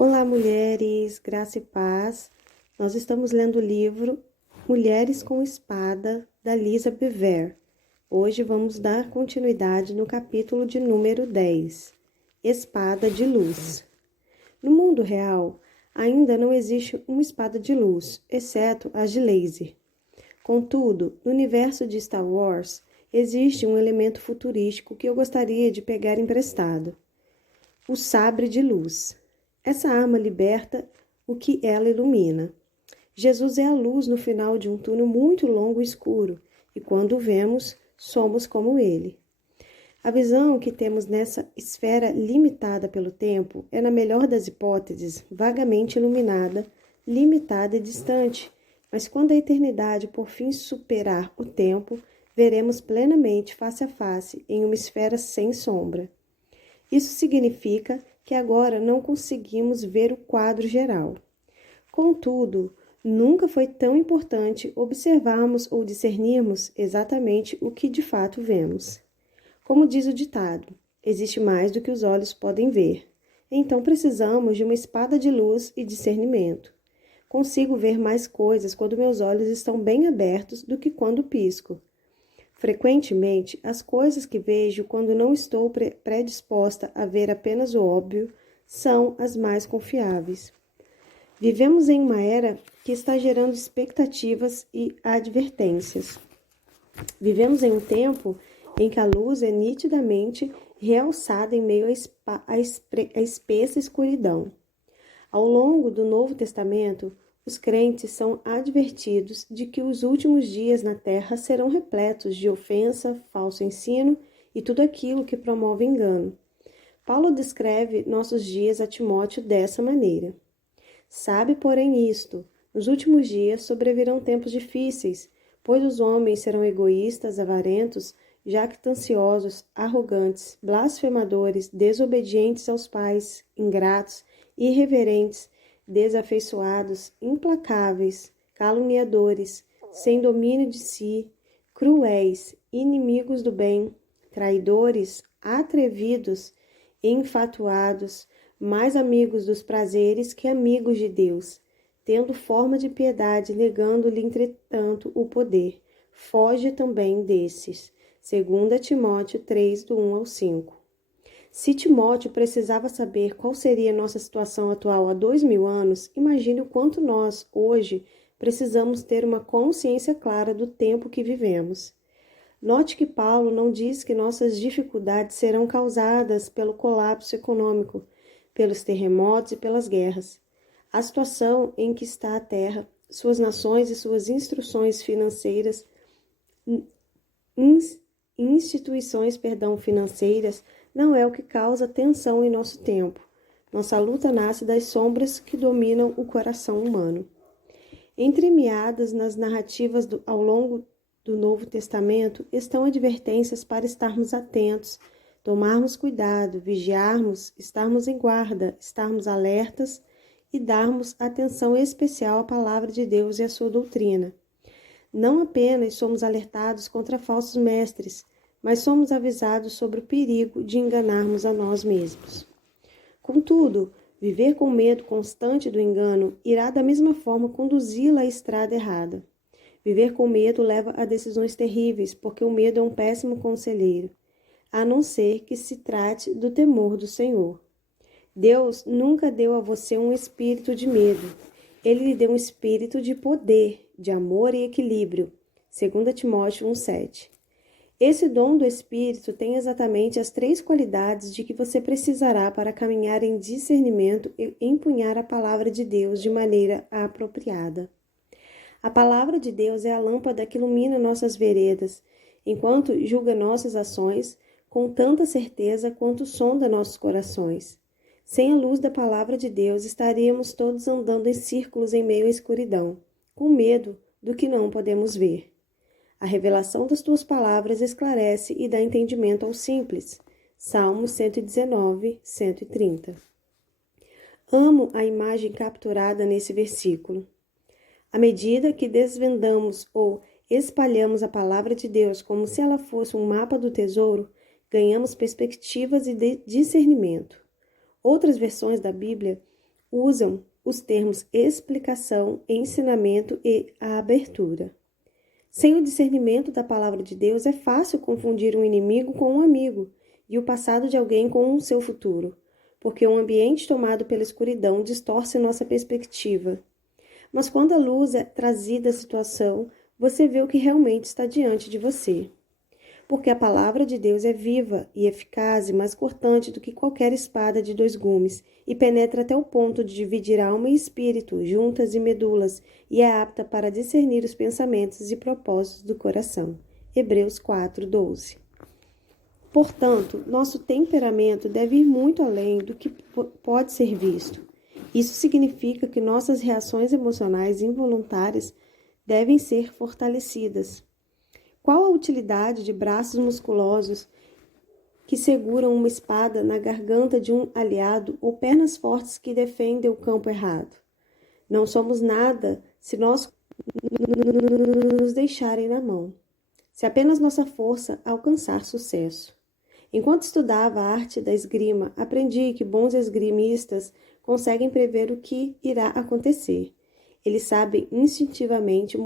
Olá, mulheres, graça e paz. Nós estamos lendo o livro Mulheres com Espada, da Lisa Bever. Hoje vamos dar continuidade no capítulo de número 10, Espada de Luz. No mundo real, ainda não existe uma espada de luz, exceto as de laser. Contudo, no universo de Star Wars, existe um elemento futurístico que eu gostaria de pegar emprestado: o sabre de luz. Essa arma liberta o que ela ilumina. Jesus é a luz no final de um túnel muito longo e escuro, e quando o vemos, somos como ele. A visão que temos nessa esfera limitada pelo tempo é, na melhor das hipóteses, vagamente iluminada, limitada e distante, mas quando a eternidade por fim superar o tempo, veremos plenamente face a face em uma esfera sem sombra. Isso significa que agora não conseguimos ver o quadro geral. Contudo, nunca foi tão importante observarmos ou discernirmos exatamente o que de fato vemos. Como diz o ditado, existe mais do que os olhos podem ver. Então precisamos de uma espada de luz e discernimento. Consigo ver mais coisas quando meus olhos estão bem abertos do que quando pisco. Frequentemente, as coisas que vejo quando não estou predisposta a ver apenas o óbvio são as mais confiáveis. Vivemos em uma era que está gerando expectativas e advertências. Vivemos em um tempo em que a luz é nitidamente realçada em meio à espessa escuridão. Ao longo do Novo Testamento, os crentes são advertidos de que os últimos dias na Terra serão repletos de ofensa, falso ensino e tudo aquilo que promove engano. Paulo descreve nossos dias a Timóteo dessa maneira. Sabe, porém, isto: nos últimos dias sobrevirão tempos difíceis, pois os homens serão egoístas, avarentos, jactanciosos, arrogantes, blasfemadores, desobedientes aos pais, ingratos, irreverentes, desafeiçoados, implacáveis, caluniadores, sem domínio de si, cruéis, inimigos do bem, traidores, atrevidos, enfatuados, mais amigos dos prazeres que amigos de Deus, tendo forma de piedade, negando-lhe, entretanto, o poder. Foge também desses. 2 Timóteo 3, do 1 ao 5. Se Timóteo precisava saber qual seria nossa situação atual há 2000 anos, imagine o quanto nós, hoje, precisamos ter uma consciência clara do tempo que vivemos. Note que Paulo não diz que nossas dificuldades serão causadas pelo colapso econômico, pelos terremotos e pelas guerras. A situação em que está a Terra, suas nações e suas instituições financeiras, financeiras não é o que causa tensão em nosso tempo. Nossa luta nasce das sombras que dominam o coração humano. Entremeadas nas narrativas ao longo do Novo Testamento estão advertências para estarmos atentos, tomarmos cuidado, vigiarmos, estarmos em guarda, estarmos alertas e darmos atenção especial à palavra de Deus e à sua doutrina. Não apenas somos alertados contra falsos mestres, mas somos avisados sobre o perigo de enganarmos a nós mesmos. Contudo, viver com medo constante do engano irá da mesma forma conduzi-la à estrada errada. Viver com medo leva a decisões terríveis, porque o medo é um péssimo conselheiro, a não ser que se trate do temor do Senhor. Deus nunca deu a você um espírito de medo. Ele lhe deu um espírito de poder, de amor e equilíbrio. 2 Timóteo 1,7. Esse dom do Espírito tem exatamente as 3 qualidades de que você precisará para caminhar em discernimento e empunhar a palavra de Deus de maneira apropriada. A palavra de Deus é a lâmpada que ilumina nossas veredas, enquanto julga nossas ações com tanta certeza quanto sonda nossos corações. Sem a luz da palavra de Deus, estaríamos todos andando em círculos em meio à escuridão, com medo do que não podemos ver. A revelação das tuas palavras esclarece e dá entendimento aos simples. Salmos 119, 130. Amo a imagem capturada nesse versículo. À medida que desvendamos ou espalhamos a palavra de Deus como se ela fosse um mapa do tesouro, ganhamos perspectivas e discernimento. Outras versões da Bíblia usam os termos explicação, ensinamento e a abertura. Sem o discernimento da palavra de Deus, é fácil confundir um inimigo com um amigo e o passado de alguém com o seu futuro, porque um ambiente tomado pela escuridão distorce nossa perspectiva. Mas quando a luz é trazida à situação, você vê o que realmente está diante de você. Porque a palavra de Deus é viva e eficaz e mais cortante do que qualquer espada de 2 gumes, e penetra até o ponto de dividir alma e espírito, juntas e medulas, e é apta para discernir os pensamentos e propósitos do coração. Hebreus 4:12. Portanto, nosso temperamento deve ir muito além do que pode ser visto. Isso significa que nossas reações emocionais involuntárias devem ser fortalecidas. Qual a utilidade de braços musculosos que seguram uma espada na garganta de um aliado ou pernas fortes que defendem o campo errado? Não somos nada se nós nos deixarem na mão, se apenas nossa força alcançar sucesso. Enquanto estudava a arte da esgrima, aprendi que bons esgrimistas conseguem prever o que irá acontecer. Eles sabem instintivamente o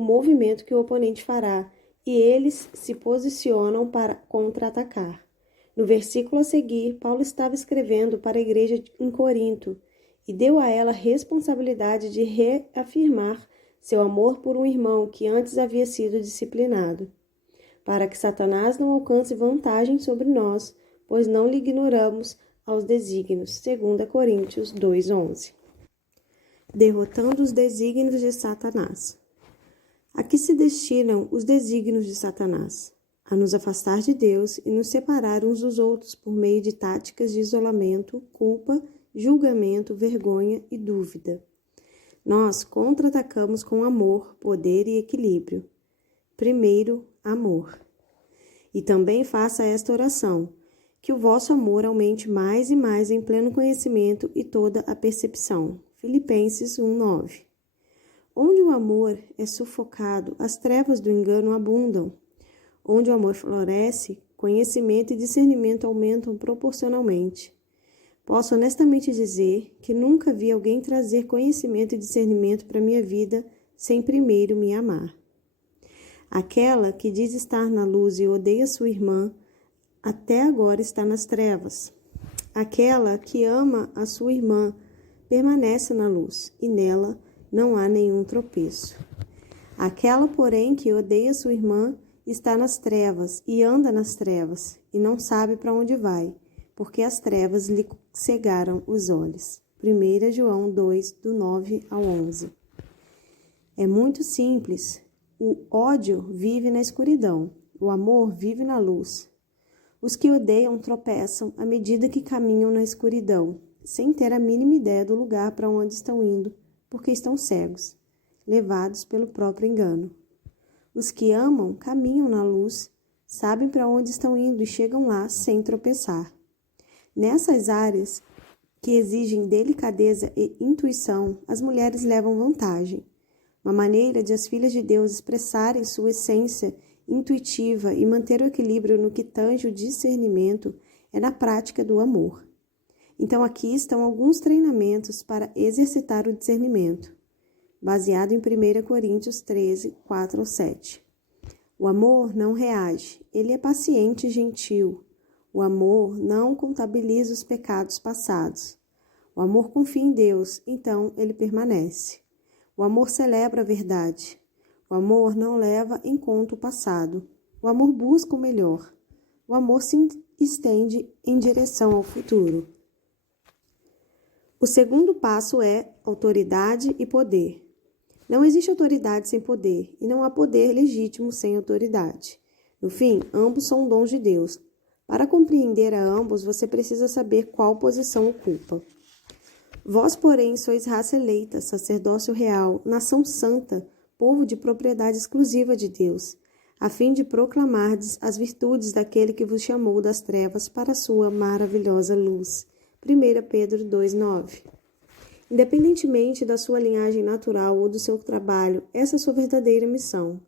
movimento que o oponente fará, e eles se posicionam para contra-atacar. No versículo a seguir, Paulo estava escrevendo para a igreja em Corinto e deu a ela a responsabilidade de reafirmar seu amor por um irmão que antes havia sido disciplinado, para que Satanás não alcance vantagem sobre nós, pois não lhe ignoramos aos desígnios. 2 Coríntios 2:11. Derrotando os desígnios de Satanás. A que se destinam os desígnios de Satanás? A nos afastar de Deus e nos separar uns dos outros por meio de táticas de isolamento, culpa, julgamento, vergonha e dúvida. Nós contra-atacamos com amor, poder e equilíbrio. Primeiro, amor. E também faça esta oração: que o vosso amor aumente mais e mais em pleno conhecimento e toda a percepção. Filipenses 1:9. Onde o amor é sufocado, as trevas do engano abundam. Onde o amor floresce, conhecimento e discernimento aumentam proporcionalmente. Posso honestamente dizer que nunca vi alguém trazer conhecimento e discernimento para minha vida sem primeiro me amar. Aquela que diz estar na luz e odeia sua irmã, até agora está nas trevas. Aquela que ama a sua irmã permanece na luz, e nela não há nenhum tropeço. Aquela, porém, que odeia sua irmã, está nas trevas e anda nas trevas, e não sabe para onde vai, porque as trevas lhe cegaram os olhos. 1 João 2, do 9 ao 11. É muito simples. O ódio vive na escuridão, o amor vive na luz. Os que odeiam tropeçam à medida que caminham na escuridão, sem ter a mínima ideia do lugar para onde estão indo, porque estão cegos, levados pelo próprio engano. Os que amam caminham na luz, sabem para onde estão indo e chegam lá sem tropeçar. Nessas áreas que exigem delicadeza e intuição, as mulheres levam vantagem. Uma maneira de as filhas de Deus expressarem sua essência intuitiva e manter o equilíbrio no que tange o discernimento é na prática do amor. Então aqui estão alguns treinamentos para exercitar o discernimento, baseado em 1 Coríntios 13, 4 ao 7. O amor não reage, ele é paciente e gentil. O amor não contabiliza os pecados passados. O amor confia em Deus, então ele permanece. O amor celebra a verdade. O amor não leva em conta o passado. O amor busca o melhor. O amor se estende em direção ao futuro. O segundo passo é autoridade e poder. Não existe autoridade sem poder, e não há poder legítimo sem autoridade. No fim, ambos são dons de Deus. Para compreender a ambos, você precisa saber qual posição ocupa. Vós, porém, sois raça eleita, sacerdócio real, nação santa, povo de propriedade exclusiva de Deus, a fim de proclamardes as virtudes daquele que vos chamou das trevas para a sua maravilhosa luz. 1 Pedro 2:9. Independentemente da sua linhagem natural ou do seu trabalho, essa é a sua verdadeira missão.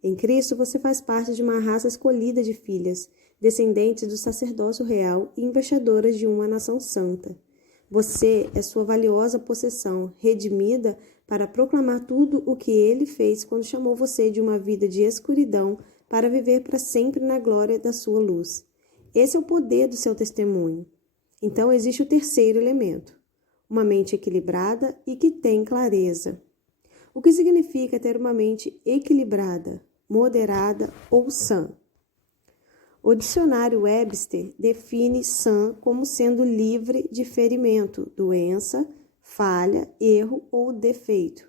Em Cristo, você faz parte de uma raça escolhida de filhas, descendentes do sacerdócio real e embaixadoras de uma nação santa. Você é sua valiosa possessão, redimida para proclamar tudo o que Ele fez quando chamou você de uma vida de escuridão para viver para sempre na glória da sua luz. Esse é o poder do seu testemunho. Então existe o terceiro elemento, uma mente equilibrada e que tem clareza. O que significa ter uma mente equilibrada, moderada ou sã? O dicionário Webster define sã como sendo livre de ferimento, doença, falha, erro ou defeito.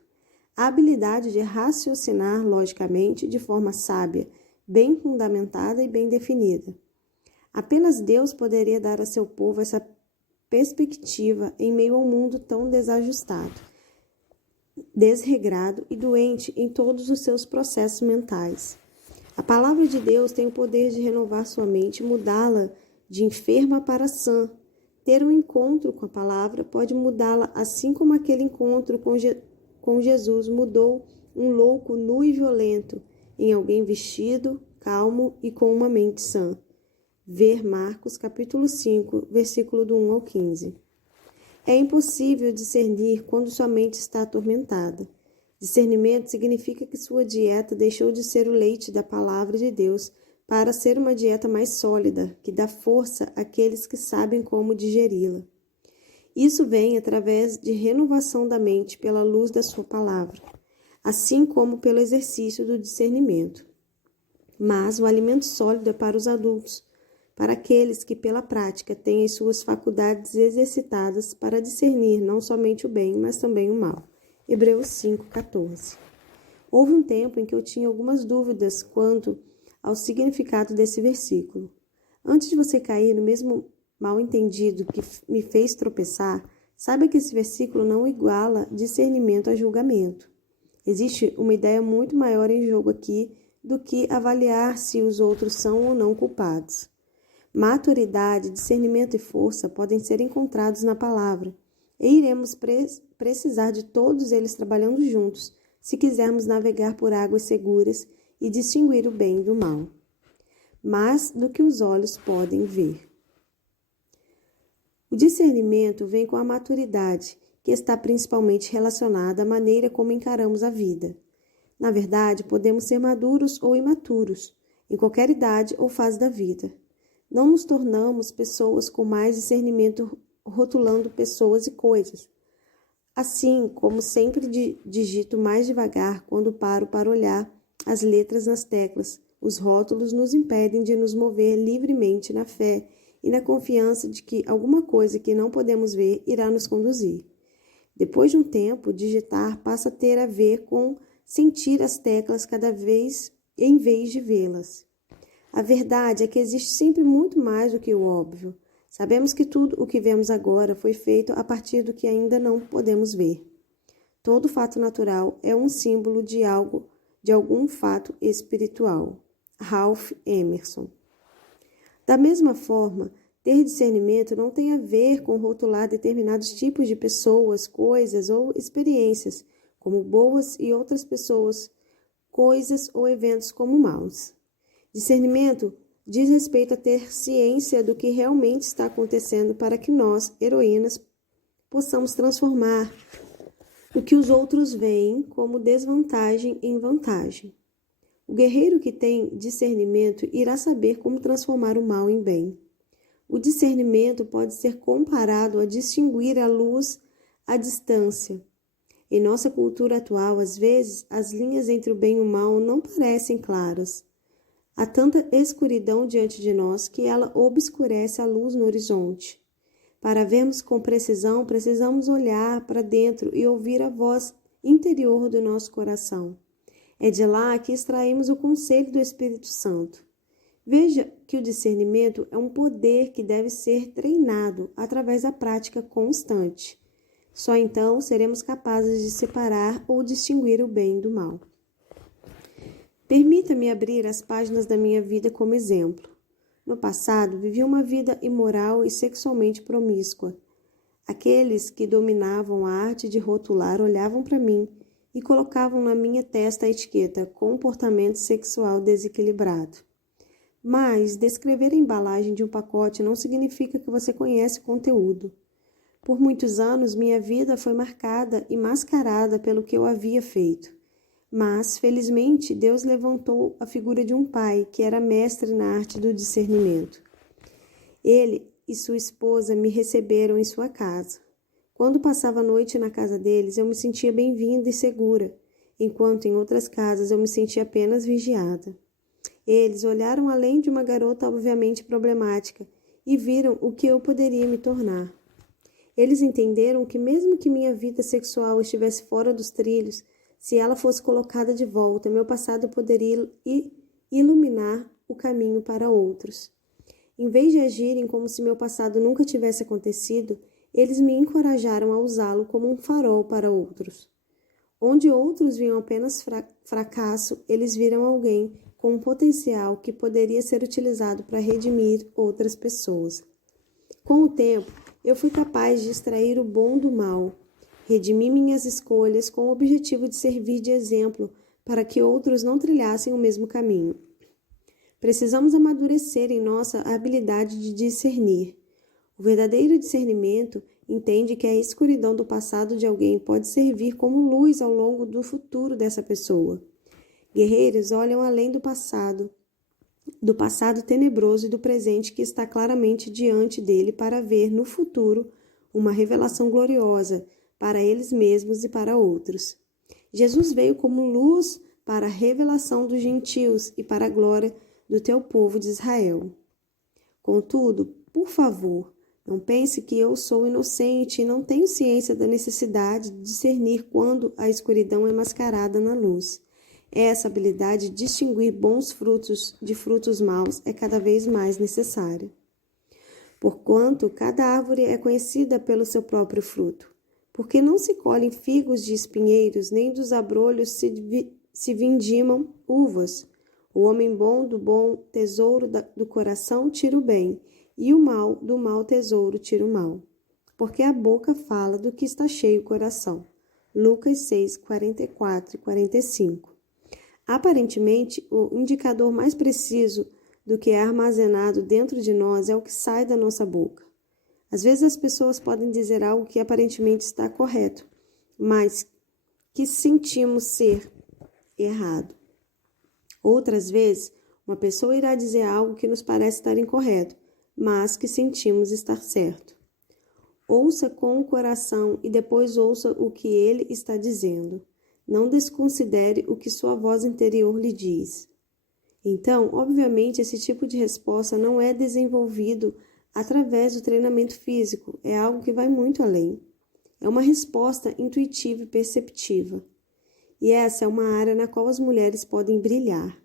A habilidade de raciocinar logicamente de forma sábia, bem fundamentada e bem definida. Apenas Deus poderia dar a seu povo essa perspectiva em meio ao mundo tão desajustado, desregrado e doente em todos os seus processos mentais. A palavra de Deus tem o poder de renovar sua mente e mudá-la de enferma para sã. Ter um encontro com a palavra pode mudá-la, assim como aquele encontro com Jesus mudou um louco nu e violento em alguém vestido, calmo e com uma mente sã. Ver Marcos capítulo 5, versículo do 1 ao 15. É impossível discernir quando sua mente está atormentada. Discernimento significa que sua dieta deixou de ser o leite da palavra de Deus para ser uma dieta mais sólida, que dá força àqueles que sabem como digeri-la. Isso vem através de renovação da mente pela luz da sua palavra, assim como pelo exercício do discernimento. Mas o alimento sólido é para os adultos, para aqueles que pela prática têm as suas faculdades exercitadas para discernir não somente o bem, mas também o mal. Hebreus 5,14. Houve um tempo em que eu tinha algumas dúvidas quanto ao significado desse versículo. Antes de você cair no mesmo mal-entendido que me fez tropeçar, saiba que esse versículo não iguala discernimento a julgamento. Existe uma ideia muito maior em jogo aqui do que avaliar se os outros são ou não culpados. Maturidade, discernimento e força podem ser encontrados na palavra, e iremos precisar de todos eles trabalhando juntos, se quisermos navegar por águas seguras e distinguir o bem do mal. Mais do que os olhos podem ver. O discernimento vem com a maturidade, que está principalmente relacionada à maneira como encaramos a vida. Na verdade, podemos ser maduros ou imaturos, em qualquer idade ou fase da vida. Não nos tornamos pessoas com mais discernimento rotulando pessoas e coisas. Assim como sempre digito mais devagar quando paro para olhar as letras nas teclas, os rótulos nos impedem de nos mover livremente na fé e na confiança de que alguma coisa que não podemos ver irá nos conduzir. Depois de um tempo, digitar passa a ter a ver com sentir as teclas cada vez em vez de vê-las. A verdade é que existe sempre muito mais do que o óbvio. Sabemos que tudo o que vemos agora foi feito a partir do que ainda não podemos ver. Todo fato natural é um símbolo de algum fato espiritual. Ralph Emerson. Da mesma forma, ter discernimento não tem a ver com rotular determinados tipos de pessoas, coisas ou experiências, como boas e outras pessoas, coisas ou eventos como maus. Discernimento diz respeito a ter ciência do que realmente está acontecendo para que nós, heroínas, possamos transformar o que os outros veem como desvantagem em vantagem. O guerreiro que tem discernimento irá saber como transformar o mal em bem. O discernimento pode ser comparado a distinguir a luz à distância. Em nossa cultura atual, às vezes, as linhas entre o bem e o mal não parecem claras. Há tanta escuridão diante de nós que ela obscurece a luz no horizonte. Para vermos com precisão, precisamos olhar para dentro e ouvir a voz interior do nosso coração. É de lá que extraímos o conselho do Espírito Santo. Veja que o discernimento é um poder que deve ser treinado através da prática constante. Só então seremos capazes de separar ou distinguir o bem do mal. Permita-me abrir as páginas da minha vida como exemplo. No passado, vivi uma vida imoral e sexualmente promíscua. Aqueles que dominavam a arte de rotular olhavam para mim e colocavam na minha testa a etiqueta comportamento sexual desequilibrado. Mas descrever a embalagem de um pacote não significa que você conhece o conteúdo. Por muitos anos, minha vida foi marcada e mascarada pelo que eu havia feito. Mas, felizmente, Deus levantou a figura de um pai que era mestre na arte do discernimento. Ele e sua esposa me receberam em sua casa. Quando passava a noite na casa deles, eu me sentia bem-vinda e segura, enquanto em outras casas eu me sentia apenas vigiada. Eles olharam além de uma garota obviamente problemática e viram o que eu poderia me tornar. Eles entenderam que mesmo que minha vida sexual estivesse fora dos trilhos, se ela fosse colocada de volta, meu passado poderia iluminar o caminho para outros. Em vez de agirem como se meu passado nunca tivesse acontecido, eles me encorajaram a usá-lo como um farol para outros. Onde outros viam apenas fracasso, eles viram alguém com um potencial que poderia ser utilizado para redimir outras pessoas. Com o tempo, eu fui capaz de extrair o bom do mal. Redimi minhas escolhas com o objetivo de servir de exemplo para que outros não trilhassem o mesmo caminho. Precisamos amadurecer em nossa habilidade de discernir. O verdadeiro discernimento entende que a escuridão do passado de alguém pode servir como luz ao longo do futuro dessa pessoa. Guerreiros olham além do passado tenebroso e do presente que está claramente diante dele para ver no futuro uma revelação gloriosa para eles mesmos e para outros. Jesus veio como luz para a revelação dos gentios e para a glória do teu povo de Israel. Contudo, por favor, não pense que eu sou inocente e não tenho ciência da necessidade de discernir quando a escuridão é mascarada na luz. Essa habilidade de distinguir bons frutos de frutos maus é cada vez mais necessária. Porquanto cada árvore é conhecida pelo seu próprio fruto. Porque não se colhem figos de espinheiros, nem dos abrolhos se vindimam uvas. O homem bom do bom tesouro do coração tira o bem, e o mal do mau tesouro tira o mal. Porque a boca fala do que está cheio o coração. Lucas 6, 44 e 45. Aparentemente, o indicador mais preciso do que é armazenado dentro de nós é o que sai da nossa boca. Às vezes as pessoas podem dizer algo que aparentemente está correto, mas que sentimos ser errado. Outras vezes, uma pessoa irá dizer algo que nos parece estar incorreto, mas que sentimos estar certo. Ouça com o coração e depois ouça o que ele está dizendo. Não desconsidere o que sua voz interior lhe diz. Então, obviamente, esse tipo de resposta não é desenvolvido através do treinamento físico, é algo que vai muito além. É uma resposta intuitiva e perceptiva. E essa é uma área na qual as mulheres podem brilhar.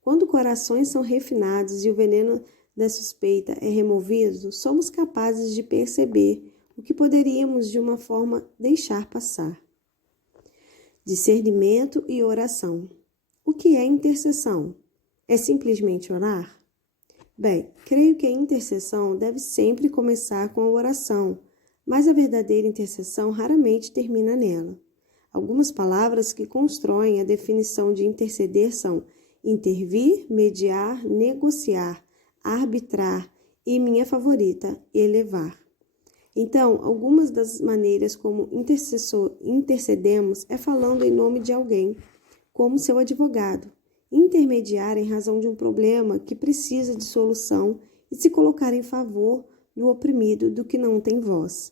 Quando corações são refinados e o veneno da suspeita é removido, somos capazes de perceber o que poderíamos, de uma forma, deixar passar. Discernimento e oração. O que é intercessão? É simplesmente orar? Bem, creio que a intercessão deve sempre começar com a oração, mas a verdadeira intercessão raramente termina nela. Algumas palavras que constroem a definição de interceder são intervir, mediar, negociar, arbitrar e, minha favorita, elevar. Então, algumas das maneiras como intercedemos é falando em nome de alguém, como seu advogado, intermediar em razão de um problema que precisa de solução e se colocar em favor do oprimido do que não tem voz.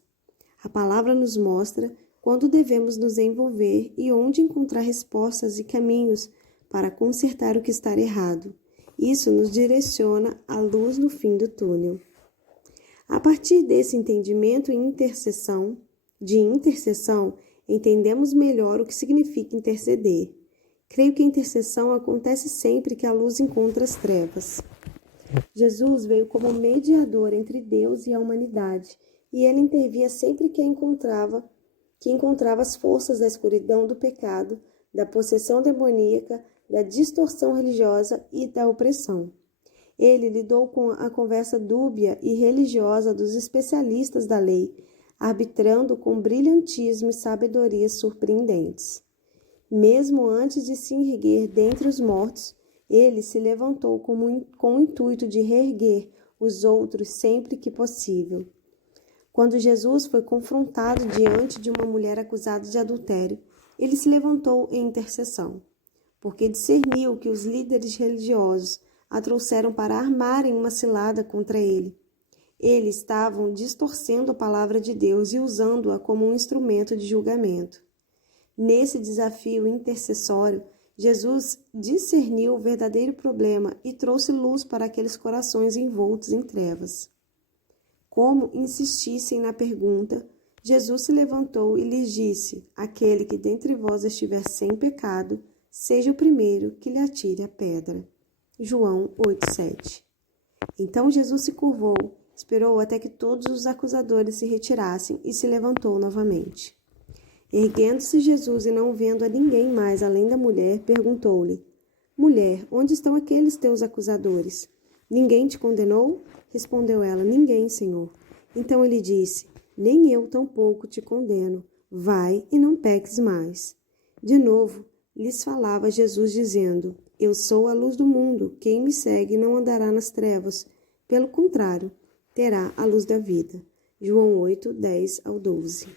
A palavra nos mostra quando devemos nos envolver e onde encontrar respostas e caminhos para consertar o que está errado. Isso nos direciona à luz no fim do túnel. A partir desse entendimento de intercessão, entendemos melhor o que significa interceder. Creio que a intercessão acontece sempre que a luz encontra as trevas. Jesus veio como mediador entre Deus e a humanidade, e ele intervia sempre que encontrava as forças da escuridão do pecado, da possessão demoníaca, da distorção religiosa e da opressão. Ele lidou com a conversa dúbia e religiosa dos especialistas da lei, arbitrando com brilhantismo e sabedoria surpreendentes. Mesmo antes de se erguer dentre os mortos, ele se levantou com o intuito de reerguer os outros sempre que possível. Quando Jesus foi confrontado diante de uma mulher acusada de adultério, ele se levantou em intercessão, porque discerniu que os líderes religiosos a trouxeram para armarem uma cilada contra ele. Eles estavam distorcendo a palavra de Deus e usando-a como um instrumento de julgamento. Nesse desafio intercessório, Jesus discerniu o verdadeiro problema e trouxe luz para aqueles corações envoltos em trevas. Como insistissem na pergunta, Jesus se levantou e lhes disse: aquele que dentre vós estiver sem pecado, seja o primeiro que lhe atire a pedra. João 8:7. Então Jesus se curvou, esperou até que todos os acusadores se retirassem e se levantou novamente. Erguendo-se Jesus e não vendo a ninguém mais além da mulher, perguntou-lhe: mulher, onde estão aqueles teus acusadores? Ninguém te condenou? Respondeu ela: ninguém, Senhor. Então ele disse: nem eu tampouco te condeno. Vai e não peques mais. De novo, lhes falava Jesus dizendo: eu sou a luz do mundo. Quem me segue não andará nas trevas. Pelo contrário, terá a luz da vida. João 8, 10-12.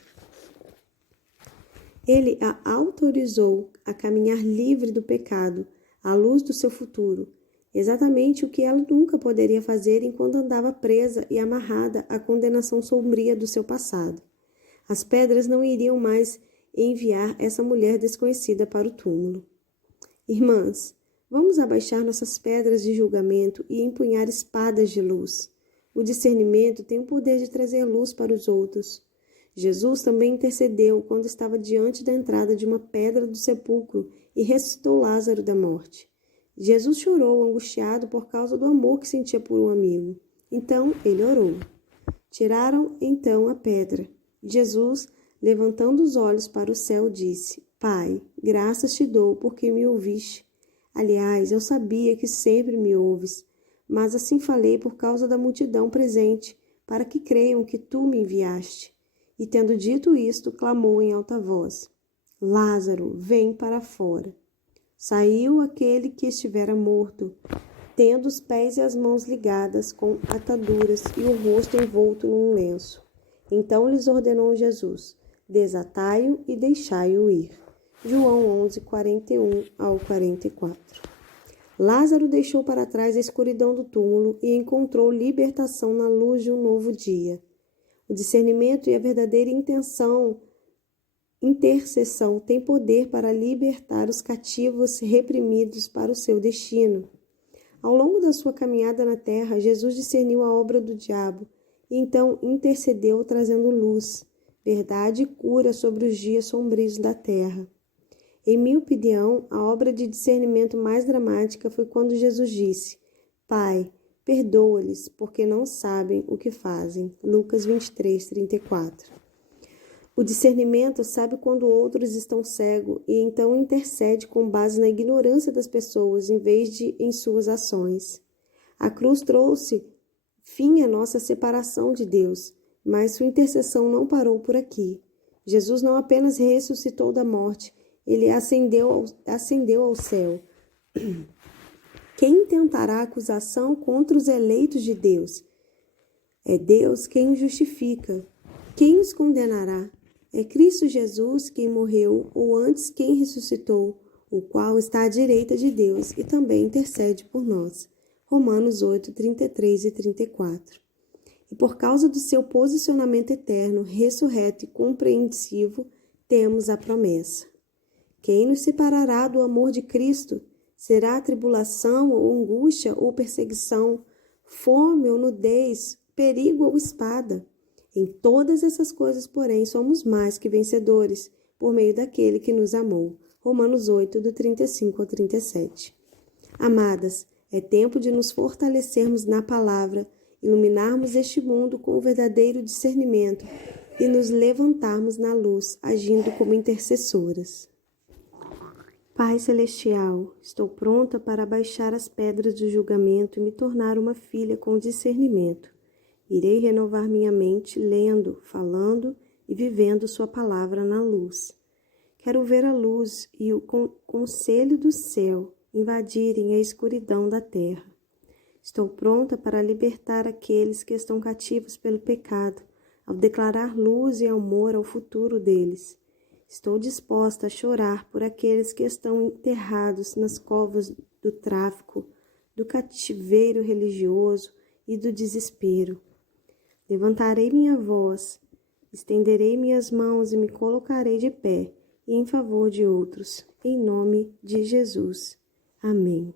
Ele a autorizou a caminhar livre do pecado, à luz do seu futuro, exatamente o que ela nunca poderia fazer enquanto andava presa e amarrada à condenação sombria do seu passado. As pedras não iriam mais enviar essa mulher desconhecida para o túmulo. Irmãs, vamos abaixar nossas pedras de julgamento e empunhar espadas de luz. O discernimento tem o poder de trazer luz para os outros. Jesus também intercedeu quando estava diante da entrada de uma pedra do sepulcro e ressuscitou Lázaro da morte. Jesus chorou, angustiado por causa do amor que sentia por um amigo. Então ele orou. Tiraram então a pedra. Jesus, levantando os olhos para o céu, disse: Pai, graças te dou porque me ouviste. Aliás, eu sabia que sempre me ouves, mas assim falei por causa da multidão presente, para que creiam que tu me enviaste. E tendo dito isto, clamou em alta voz: Lázaro, vem para fora. Saiu aquele que estivera morto, tendo os pés e as mãos ligadas com ataduras e o rosto envolto num lenço. Então lhes ordenou Jesus: desatai-o e deixai-o ir. João 11, 41-44. Lázaro deixou para trás a escuridão do túmulo e encontrou libertação na luz de um novo dia. O discernimento e a verdadeira intercessão têm poder para libertar os cativos reprimidos para o seu destino. Ao longo da sua caminhada na terra, Jesus discerniu a obra do diabo e então intercedeu trazendo luz, verdade e cura sobre os dias sombrios da terra. Em minha opinião, a obra de discernimento mais dramática foi quando Jesus disse: Pai, perdoa-lhes, porque não sabem o que fazem. Lucas 23, 34. O discernimento sabe quando outros estão cegos e então intercede com base na ignorância das pessoas em vez de em suas ações. A cruz trouxe fim à nossa separação de Deus, mas sua intercessão não parou por aqui. Jesus não apenas ressuscitou da morte, ele ascendeu ao céu. Quem tentará acusação contra os eleitos de Deus? É Deus quem os justifica. Quem os condenará? É Cristo Jesus quem morreu, ou antes quem ressuscitou, o qual está à direita de Deus e também intercede por nós. Romanos 8, 33 e 34. E por causa do seu posicionamento eterno, ressurreto e compreensivo, temos a promessa. Quem nos separará do amor de Cristo? Será tribulação ou angústia ou perseguição, fome ou nudez, perigo ou espada? Em todas essas coisas, porém, somos mais que vencedores, por meio daquele que nos amou. Romanos 8, do 35 ao 37. Amadas, é tempo de nos fortalecermos na palavra, iluminarmos este mundo com o verdadeiro discernimento e nos levantarmos na luz, agindo como intercessoras. Pai Celestial, estou pronta para abaixar as pedras do julgamento e me tornar uma filha com discernimento. Irei renovar minha mente lendo, falando e vivendo sua palavra na luz. Quero ver a luz e o conselho do céu invadirem a escuridão da terra. Estou pronta para libertar aqueles que estão cativos pelo pecado, ao declarar luz e amor ao futuro deles. Estou disposta a chorar por aqueles que estão enterrados nas covas do tráfico, do cativeiro religioso e do desespero. Levantarei minha voz, estenderei minhas mãos e me colocarei de pé e em favor de outros, em nome de Jesus. Amém.